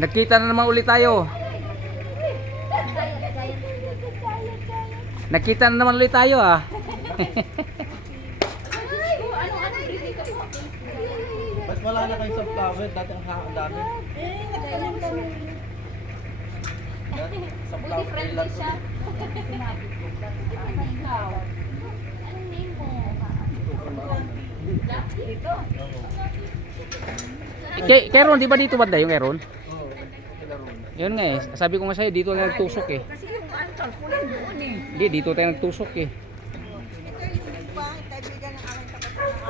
Nagkita na naman ulit tayo. Nakita na naman ulit tayo ah. Ba't wala na kayo sa flower? Dati ang dami. Sa Buti friendly siya. Anong name mo? Dito. Kay Ron, di ba dito banda yung kay Ron? Oo, kilaro na. Yun nga eh. Sabi ko nga sa'yo, dito tayo nagtusok eh. Kasi yung tarpaulin doon eh. Hindi, dito tayo nagtusok eh. Ito yung kaibigan ng aking kapatid.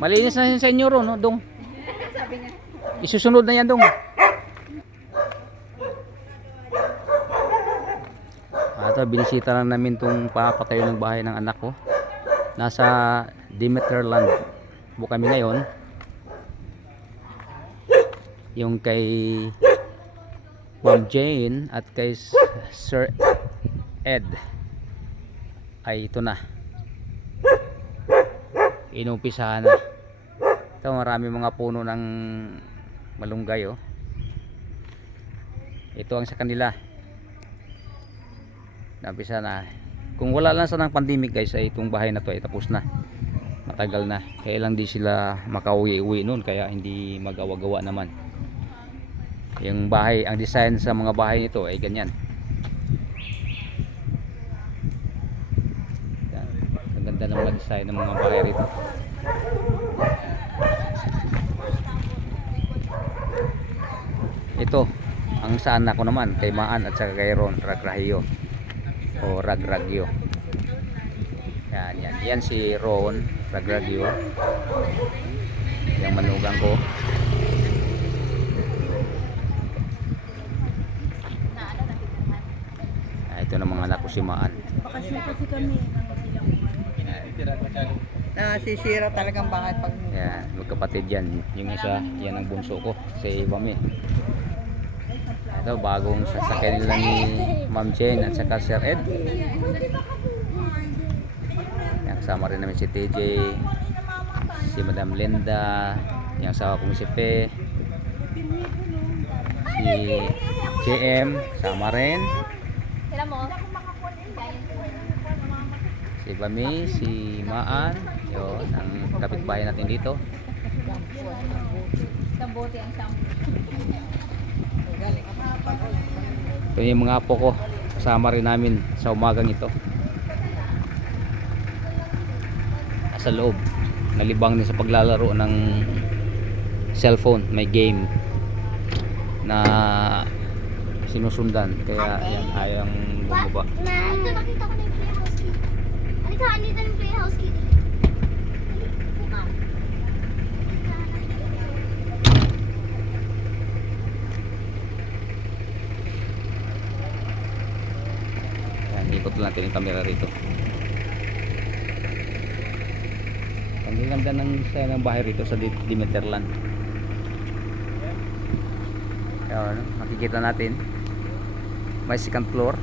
Malinis na yun sa inyo Ron, no? Dong. Isusunod na yan Dong. Ito, binisita lang namin itong papatayo ng bahay ng anak ko. Nasa Demeterland po kami ngayon. Yung kay Ma'am Jane at kay Sir Ed ay ito na, inumpisahan na. Ito, marami mga puno ng malunggay oh. Ito ang sa kanila, nampisa na. Kung wala lang sa ng pandemic guys, ay itong bahay na to ay tapos na, matagal na. Kaya lang di sila makauwi-uwi noon, kaya hindi magawa-gawa naman. Yung bahay, ang design sa mga bahay nito ay ganyan. Yan. Ang ganda ng mga design ng mga bahay rito. Ito ang sa anak ko naman, kay Maan at saka kay Ron Ragrahio o Ragragyo. Yan si Ron Ragragyo, yung manugang ko. Ito na mga anak ko, si Maan. Bakasyon kasi kami. Nasisira talagang bahay pag... Yan, magkapatid yan. Yung isa, yan ang bunso ko, si Mami. Ito, bagong sasakyan nila ni Ma'am Jane at saka Sir Ed. Yan, kasama rin namin si TJ, si Madam Linda, yung asawa kong si Pe, si JM, sama rin. Kailan mo? Si Bami, si Maan, yun, ang kapitbahay natin dito. Isang bote ang shampoo. Ito yung mga apo ko, kasama rin namin sa umagang ito. Sa loob, nalibang din sa paglalaro ng cellphone, may game na sinusundan, kaya yan, ayang bumaba. Ito, nakita ko na yung playhouse key. Halika, andito na yung playhouse key. Buka. Yan, ikot lang natin yung camera rito. Ang ganda ng bahay rito sa Demeterland. Ayan, makikita natin may second floor.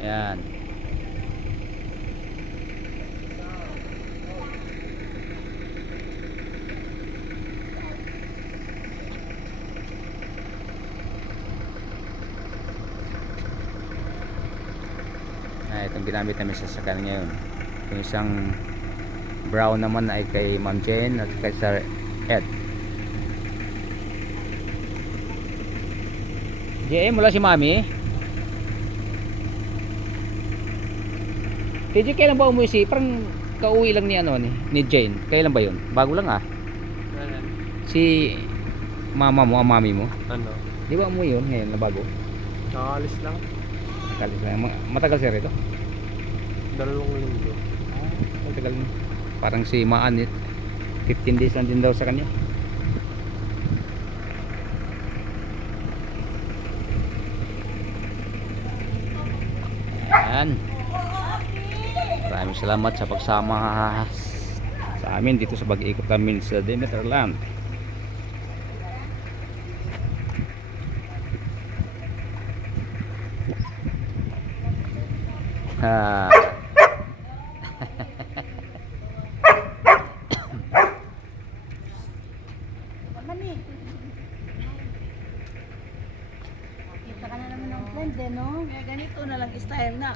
Ayan. Itong ginamit namin sa sasakyan ngayon. Yung isang brown naman ay kay Ma'am Jane at kay Sir Ed. JM, wala si Mami. TJ, kailan ba umuwi si? Parang kauwi lang ni ano ni Jane. Kailan ba yun? Bago lang ah. Si mama mo, mami mo. Ano? Di ba umuwi yun ngayon na bago? Nakaalis lang. Kalis lang. Matagal siya rito. 2 linggo. Matagal na. Parang si Maan 15 days lang din daw sa kanya. Ayan. Maraming salamat sa pagsama sa amin dito sa pag-ikot namin sa Demeterland. Ah, Mami. Kita ka na naman ng friend eh, no? Kaya ganito na lang style na.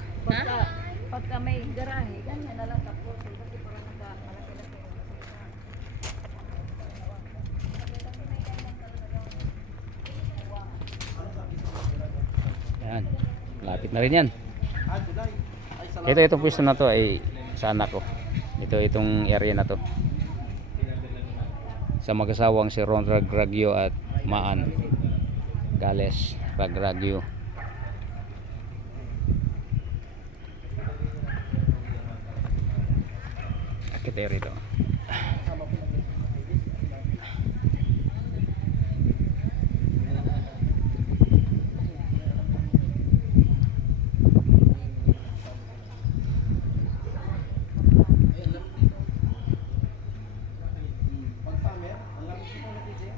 Pagka may garahe, ganyan na lang tapos. Kasi para nagka-malaki-laki. yan. Lapit na rin yan. Ah, July. Ay, salamat. Itong pwesto na to ay sa anak ko. Itong area na to. Sa mag-asawang si Ron Ragragio at Maan Gales Ragragio. Akit tayo rito. Pag summer, ang lamig dito na dito.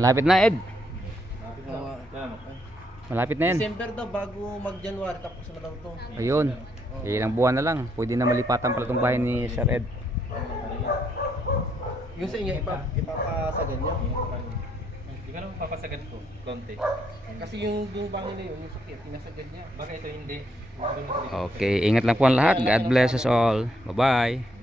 Malapit na, Ed. Malapit na yan. December daw bago mag-January tapos na daw to. Ayun. Ilang buwan na lang. Pwede na malipatan pala itong bahay ni Sir Ed. Yung sa inyo ipapasagan niyo. Hindi ka naman papasagad ko, konti. Kasi yung bahay na yun, yung sakit, pinasagad niya. Baka ito hindi. Okay, ingat lang po ang lahat. God bless us all. Bye-bye.